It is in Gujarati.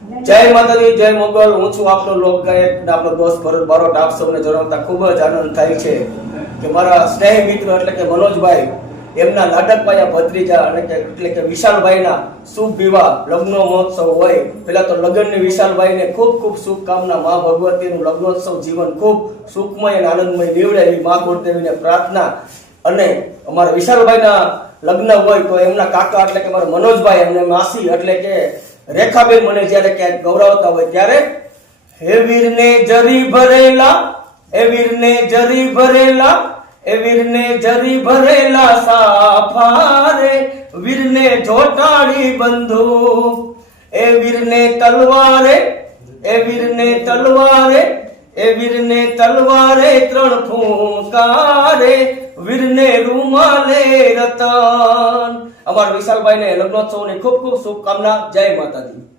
જય માતાજી, જય મોગલ। હું છું આપનો લોક ગાયક અને આપણો દોસ્ત ભરત બારોટ। આપ સૌને જણાવતા ખૂબ જ આનંદ થાય છે કે મારા સ્નેહી મિત્ર એટલે કે મનોજભાઈ એમના નાટકપાયા ભત્રીજા એટલે કે વિશાલભાઈના શુભ વિવાહ લગ્ન મહોત્સવ હોય। પહેલા તો લગ્નની વિશાલભાઈને ખૂબ ખૂબ શુભકામના। મા ભગવતીનું લગ્નોત્સવ જીવન ખૂબ સુખમય અને આનંદમય નીવડે એવી મા ગુરુદેવીને પ્રાર્થના। અને અમારા વિશાલભાઈના લગ્ન હોય તો એમના કાકા એટલે કે મારા મનોજભાઈ અને માસી એટલે કે રેખાબેન મને જ્યારે ક્યાંક ગૌરવતા હોય ત્યારે હે વીરને જરી ભરેલા, એ વીરને જરી ભરેલા, એ વીરને જરી ભરેલા સાફા રે, વીરને જોટાડી બંદૂક, એ વીરને તલવારે, એ વીરને તલવારે, એ વીરને તલવારે ત્રણ ફૂંકારે, વીરને રૂમાલે રતન। અમારા વિશાલભાઈને લગ્નોત્સવની ખૂબ ખૂબ શુભકામના। જય માતાજી।